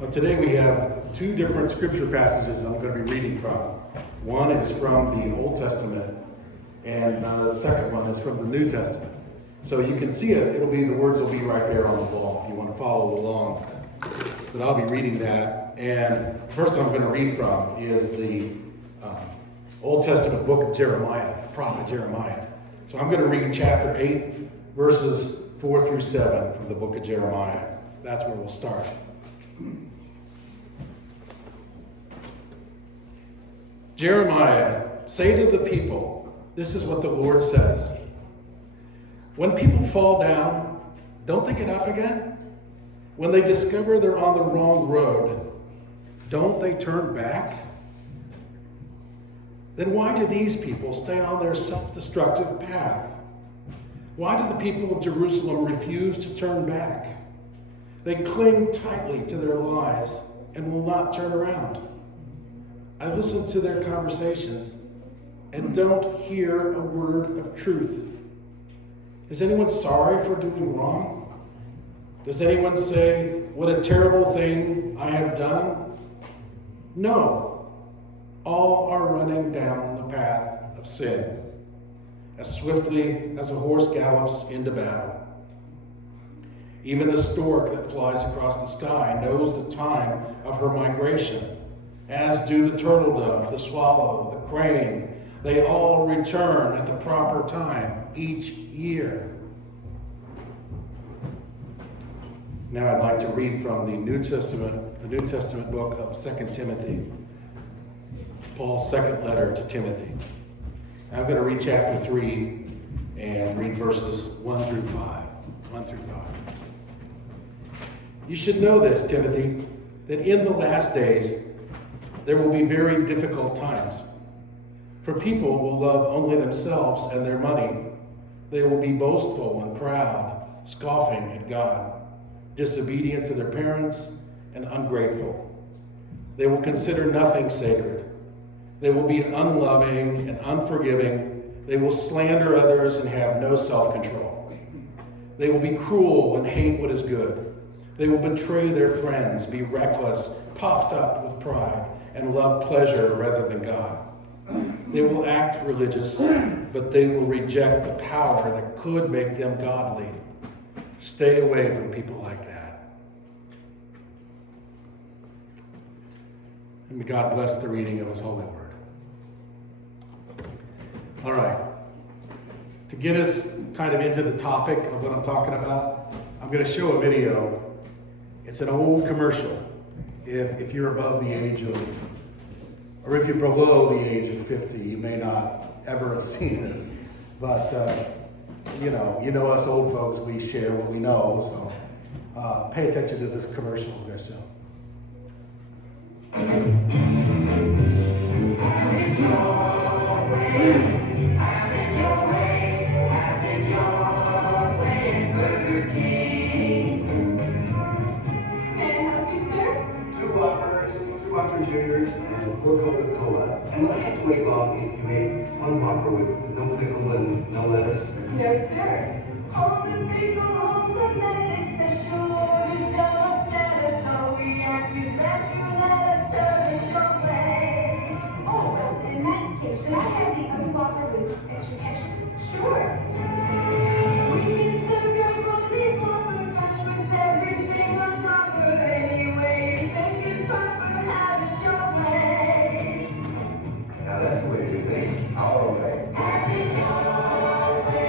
Well, today we have two different scripture passages I'm going to be reading from. One is from the Old Testament, and the second one is from the New Testament. So you can see it. The words will be right there on the wall if you want to follow along. But I'll be reading that. And first I'm going to read from is the Old Testament book of Jeremiah, the prophet Jeremiah. So I'm going to read chapter 8, verses 4 through 7 from the book of Jeremiah. That's where we'll start. Jeremiah, say to the people, this is what the Lord says. When people fall down, don't they get up again? When they discover they're on the wrong road, don't they turn back? Then why do these people stay on their self-destructive path? Why do the people of Jerusalem refuse to turn back? They cling tightly to their lies and will not turn around. I listen to their conversations and don't hear a word of truth. Is anyone sorry for doing wrong? Does anyone say, what a terrible thing I have done? No. All are running down the path of sin, as swiftly as a horse gallops into battle. Even the stork that flies across the sky knows the time of her migration, as do the turtle dove, the swallow, the crane. They all return at the proper time each year. Now I'd like to read from the New Testament book of 2 Timothy, Paul's second letter to Timothy. I'm going to read chapter 3 and read verses 1 through 5. You should know this, Timothy, that in the last days there will be very difficult times. For people will love only themselves and their money. They will be boastful and proud, scoffing at God, disobedient to their parents, and ungrateful. They will consider nothing sacred. They will be unloving and unforgiving. They will slander others and have no self-control. They will be cruel and hate what is good. They will betray their friends, be reckless, puffed up with pride, and love pleasure rather than God. They will act religious, but they will reject the power that could make them godly. Stay away from people like that. And may God bless the reading of His holy word. All right. To get us kind of into the topic of what I'm talking about, I'm going to show a video. It's an old commercial. If you're above the age of, or if you're below the age of 50, you may not ever have seen this. But, you know us old folks, we share what we know. So pay attention to this commercial I'm going to show. Juniors and 4 Coca-Cola. And will I have to wait long if you make one Whopper with no pickle and no lettuce? No, sir. All the pickle, all the lettuce, special orders don't satisfy. We ask you that you let us serve it your way. Oh, well, in that case, then I have the other Whopper with extra ketchup. Sure. We can serve your bully Whopper fresh with everything on top of anyway. Think it's proper. Now that's the way to do things. All right. Have it your way.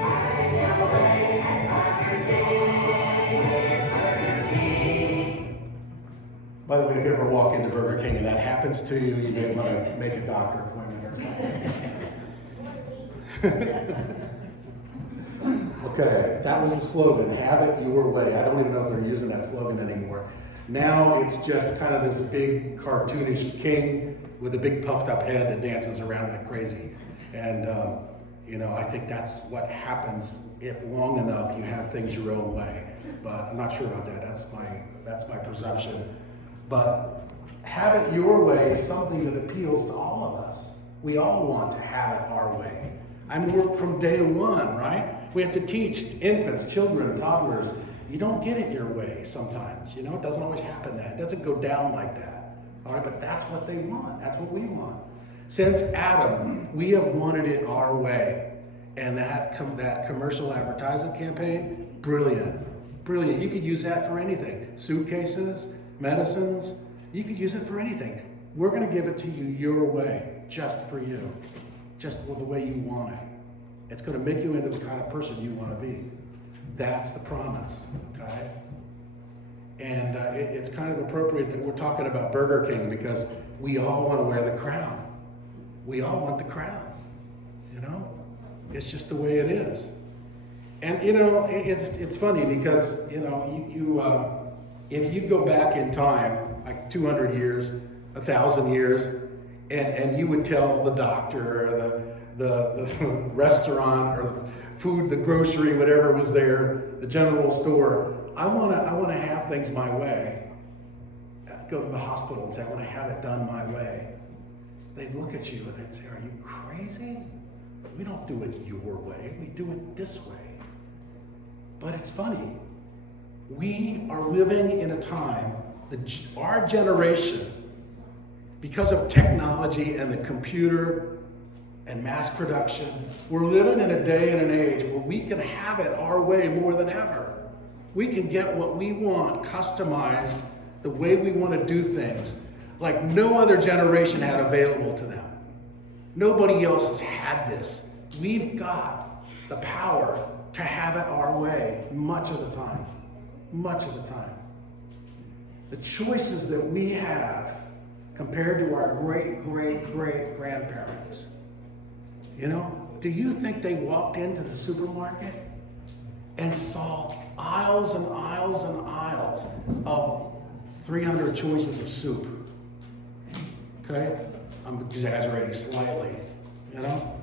Have it your way at Burger King. By the way, if you ever walk into Burger King and that happens to you, you may want to make a doctor appointment or something. Okay, that was the slogan, have it your way. I don't even know if they're using that slogan anymore. Now it's just kind of this big cartoonish king with a big puffed up head that dances around like crazy. And, I think that's what happens if long enough you have things your own way. But I'm not sure about that. That's my presumption. But have it your way is something that appeals to all of us. We all want to have it our way. I mean, we're from day one, right? We have to teach infants, children, toddlers, You don't get it your way sometimes. You know, it doesn't always happen that. It doesn't go down like that. All right, but that's what they want. That's what we want. Since Adam, we have wanted it our way. And that commercial advertising campaign, brilliant. Brilliant. You could use that for anything. Suitcases, medicines, you could use it for anything. We're going to give it to you your way, just for you, just the way you want it. It's going to make you into the kind of person you want to be. That's the promise, okay? And it's kind of appropriate that we're talking about Burger King because we all want to wear the crown. We all want the crown, you know? It's just the way it is. And, you know, it's funny because, you know, if you go back in time, like 200 years, 1,000 years, and you would tell the doctor or the restaurant or the food, the grocery, whatever was there, the general store, I want to have things my way. Go to the hospital and say, I want to have it done my way. They'd look at you and they'd say, are you crazy? We don't do it your way. We do it this way. But it's funny. We are living in a time that our generation, because of technology and the computer and mass production, we're living in a day and an age where we can have it our way more than ever. We can get what we want customized the way we want to do things like no other generation had available to them. Nobody else has had this. We've got the power to have it our way much of the time. Much of the time. The choices that we have compared to our great-great-great-grandparents. You know, do you think they walked into the supermarket and saw aisles and aisles and aisles of 300 choices of soup? Okay? I'm exaggerating slightly, you know?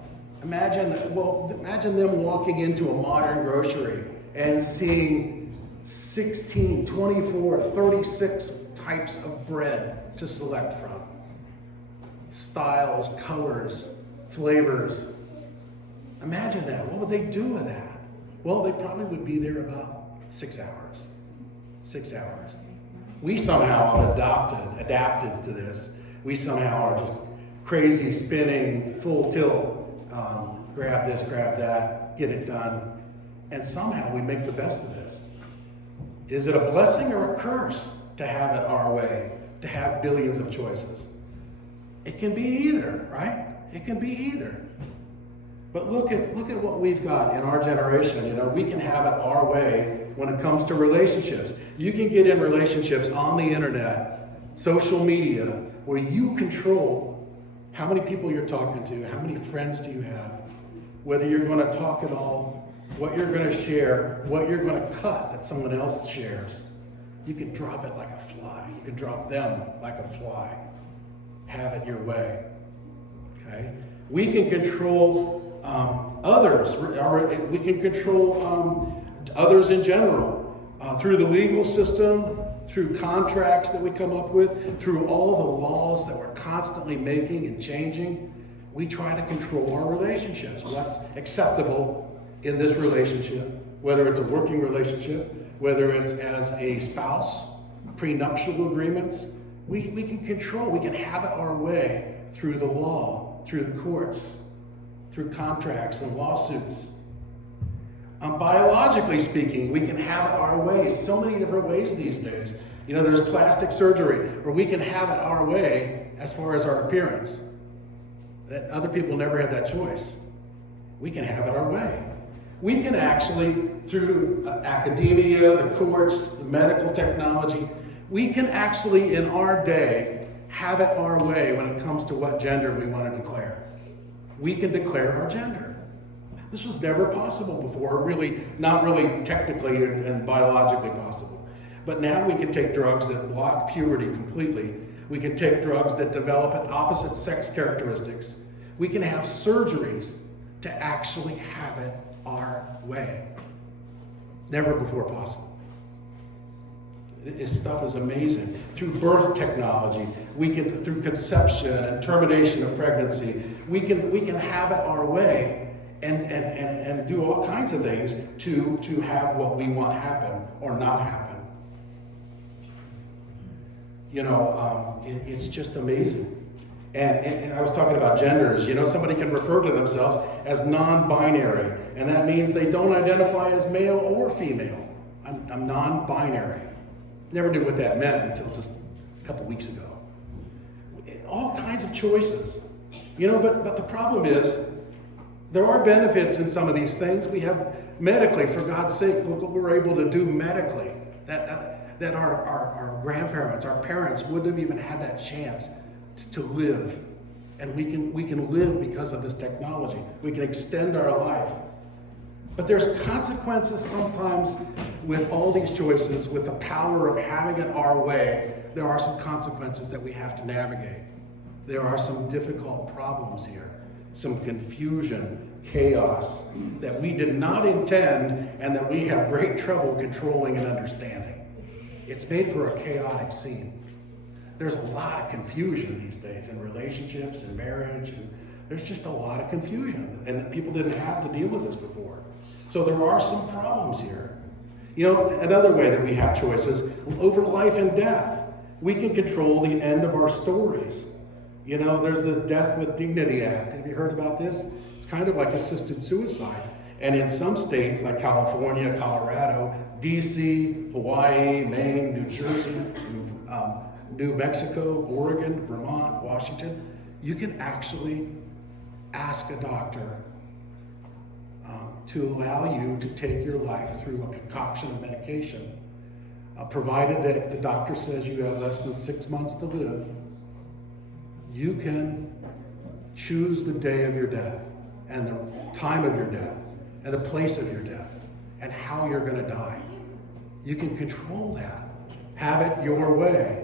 Imagine them walking into a modern grocery and seeing 16, 24, 36 types of bread to select from. Styles, colors, flavors. Imagine that. What would they do with that? Well, they probably would be there about 6 hours. 6 hours. We somehow have adapted to this. We somehow are just crazy, spinning, full tilt. Grab this, grab that, get it done. And somehow we make the best of this. Is it a blessing or a curse to have it our way, to have billions of choices? It can be either, right? It can be either. But look at what we've got in our generation. You know, we can have it our way when it comes to relationships. You can get in relationships on the internet, social media, where you control how many people you're talking to, how many friends do you have, whether you're going to talk at all, what you're going to share, what you're going to cut that someone else shares. You can drop it like a fly. You can drop them like a fly. Have it your way. Okay? We can control others. We can control others in general through the legal system, through contracts that we come up with, through all the laws that we're constantly making and changing. We try to control our relationships. What's acceptable in this relationship, whether it's a working relationship, whether it's as a spouse, prenuptial agreements, we can control, we can have it our way through the law, through the courts, through contracts and lawsuits. Biologically speaking, we can have it our way so many different ways these days. You know, there's plastic surgery where we can have it our way as far as our appearance. That other people never had that choice. We can have it our way. We can actually, through academia, the courts, the medical technology, we can actually, in our day, have it our way when it comes to what gender we want to declare. We can declare our gender. This was never possible before, really, not really technically and biologically possible. But now we can take drugs that block puberty completely. We can take drugs that develop opposite sex characteristics. We can have surgeries to actually have it our way. Never before possible. This stuff is amazing. Through birth technology, through conception and termination of pregnancy, we can have it our way. and do all kinds of things to have what we want happen or not happen. You know, it's just amazing. And I was talking about genders. You know, somebody can refer to themselves as non-binary, and that means they don't identify as male or female. I'm non-binary. Never knew what that meant until just a couple weeks ago. All kinds of choices. You know, but the problem is, there are benefits in some of these things. We have medically, for God's sake, look what we're able to do medically. That our grandparents, our parents wouldn't have even had that chance to live. And we can live because of this technology. We can extend our life. But there's consequences sometimes with all these choices, with the power of having it our way. There are some consequences that we have to navigate. There are some difficult problems here, some confusion, chaos that we did not intend and that we have great trouble controlling and understanding. It's made for a chaotic scene. There's a lot of confusion these days in relationships and marriage, and there's just a lot of confusion, and people didn't have to deal with this before. So there are some problems here. You know, another way that we have choices over life and death. We can control the end of our stories. You know, there's the Death with Dignity Act. Have you heard about this? It's kind of like assisted suicide. And in some states like California, Colorado, DC, Hawaii, Maine, New Jersey, New Mexico, Oregon, Vermont, Washington, you can actually ask a doctor to allow you to take your life through a concoction of medication, provided that the doctor says you have less than 6 months to live. You can choose the day of your death and the time of your death and the place of your death and how you're going to die. You can control that. Have it your way.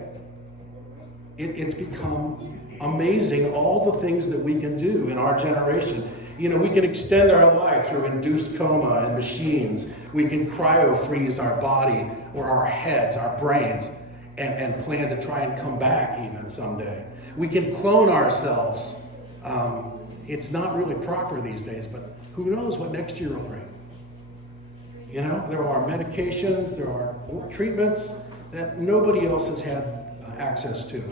It's become amazing, all the things that we can do in our generation. You know, we can extend our life through induced coma and machines. We can cryo-freeze our body or our heads, our brains, and plan to try and come back even someday. We can clone ourselves. It's not really proper these days, but who knows what next year will bring. You know, there are medications, there are treatments that nobody else has had access to.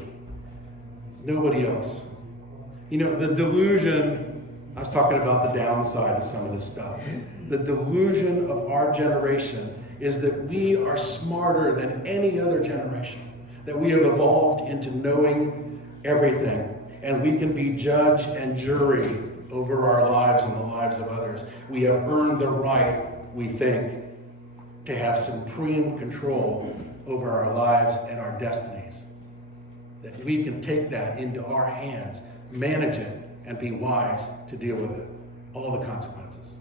Nobody else. You know, the delusion, I was talking about the downside of some of this stuff. The delusion of our generation is that we are smarter than any other generation, that we have evolved into knowing everything, and we can be judge and jury over our lives and the lives of others. We have earned the right, we think, to have supreme control over our lives and our destinies. That we can take that into our hands, manage it, and be wise to deal with it. All the consequences.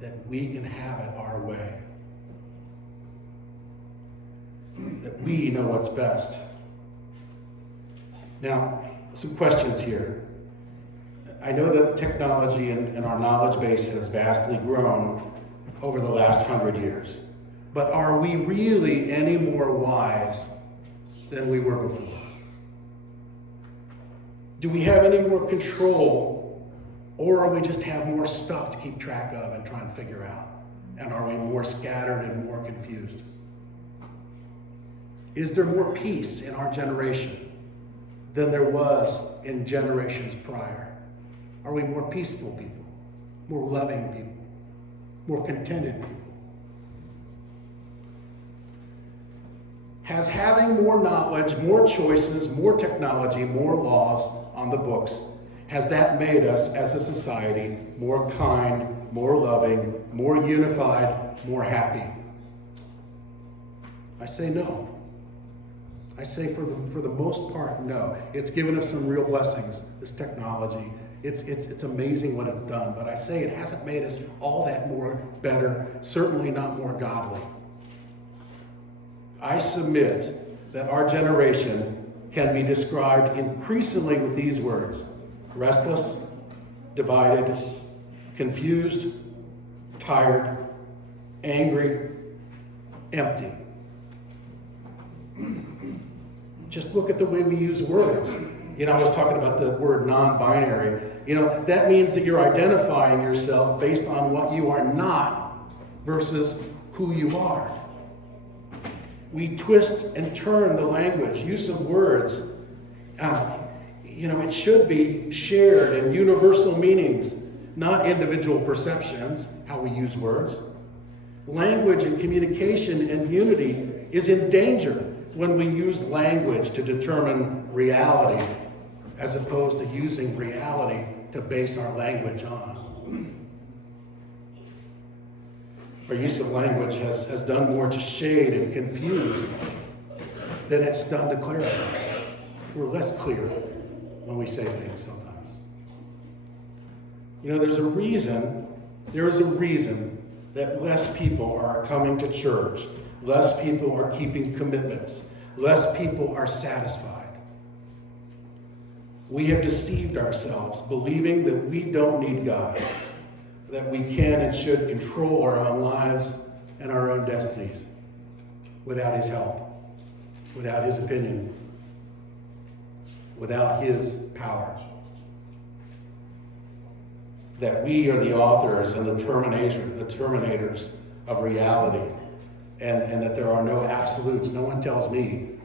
That we can have it our way. That we know what's best. Now, some questions here. I know that technology and our knowledge base has vastly grown over the last 100 years. But are we really any more wise than we were before? Do we have any more control, or are we just have more stuff to keep track of and try and figure out? And are we more scattered and more confused? Is there more peace in our generation than there was in generations prior? Are we more peaceful people, more loving people, more contented people? Has having more knowledge, more choices, more technology, more laws on the books, has that made us as a society more kind, more loving, more unified, more happy? I say no. I say for the most part, no. It's given us some real blessings, this technology. It's amazing what it's done, but I say it hasn't made us all that more better, certainly not more godly. I submit that our generation can be described increasingly with these words: restless, divided, confused, tired, angry, empty. Just look at the way we use words. I was talking about the word non-binary. That means that you're identifying yourself based on what you are not versus who you are. We twist and turn the language, use of words. It should be shared and universal meanings, not individual perceptions, how we use words. Language and communication and unity is in danger when we use language to determine reality, as opposed to using reality to base our language on. Our use of language has done more to shade and confuse than it's done to clarify. We're less clear when we say things sometimes. There is a reason that less people are coming to church, less people are keeping commitments, less people are satisfied. We have deceived ourselves, believing that we don't need God, that we can and should control our own lives and our own destinies without His help, without His opinion, without His power. That we are the authors and the terminators of reality, and that there are no absolutes. No one tells me